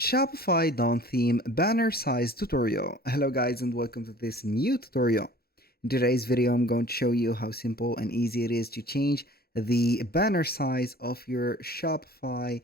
Shopify Dawn theme banner size tutorial. Hello guys and welcome to this new tutorial. In today's video I'm going to show you how simple and easy it is to change the banner size of your Shopify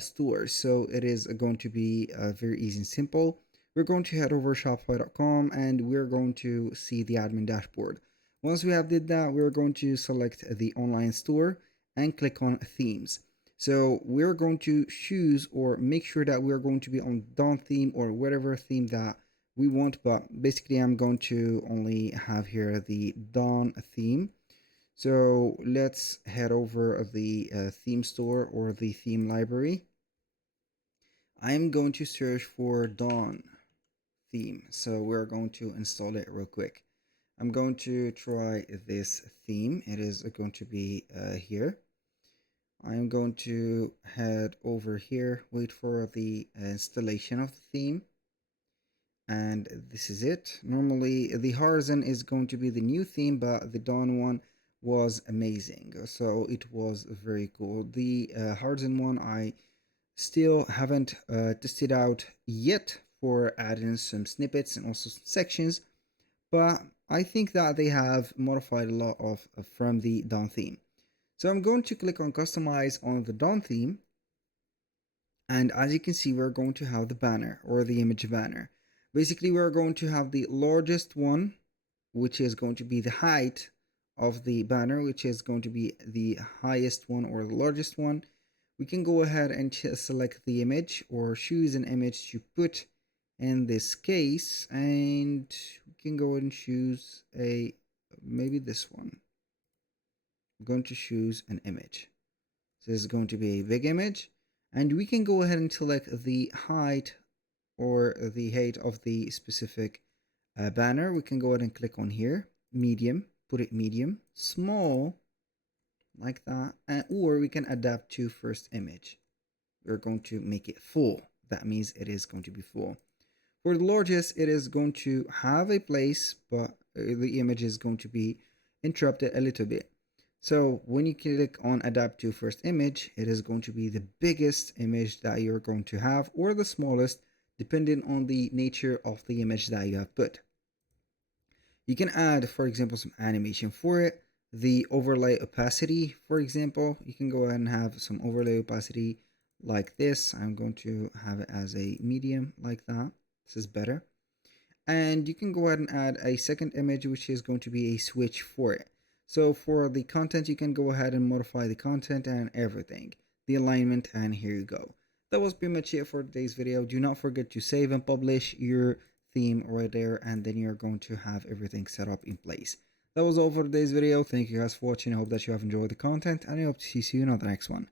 store. So it is going to be very easy and simple. We're going to head over shopify.com and we're going to see the admin dashboard. Once we have did that, we're going to select the online store and click on themes. So we're going to choose or make sure that we're going to be on Dawn theme or whatever theme that we want. But basically I'm going to only have here the Dawn theme. So let's head over the theme store or the theme library. I'm going to search for Dawn theme. So we're going to install it real quick. I'm going to try this theme. It is going to be here. I'm going to head over here, wait for the installation of the theme, and this is it. Normally the horizon is going to be the new theme, but the Dawn one was amazing, so it was very cool. The horizon one I still haven't tested out yet for adding some snippets and also some sections, but I think that they have modified a lot of from the Dawn theme. So I'm going to click on customize on the Dawn theme. And as you can see, we're going to have the banner or the image banner. Basically, we're going to have the largest one, which is going to be the height of the banner, which is going to be the highest one or the largest one. We can go ahead and select the image or choose an image to put in this case. And we can go ahead and choose maybe this one. I'm going to choose an image. So this is going to be a big image, and we can go ahead and select the height or the height of the specific banner. We can go ahead and click on here, medium, put it medium, small, like that, or we can adapt to first image. We're going to make it full. That means it is going to be full. For the largest, it is going to have a place, but the image is going to be interrupted a little bit. So when you click on adapt to first image, it is going to be the biggest image that you're going to have or the smallest, depending on the nature of the image that you have put. You can add, for example, some animation for it. The overlay opacity, for example, you can go ahead and have some overlay opacity like this. I'm going to have it as a medium like that. This is better. And you can go ahead and add a second image, which is going to be a switch for it. So for the content, you can go ahead and modify the content and everything, the alignment, and here you go. That was pretty much it for today's video. Do not forget to save and publish your theme right there, and then you're going to have everything set up in place. That was all for today's video. Thank you guys for watching. I hope that you have enjoyed the content, and I hope to see you in the next one.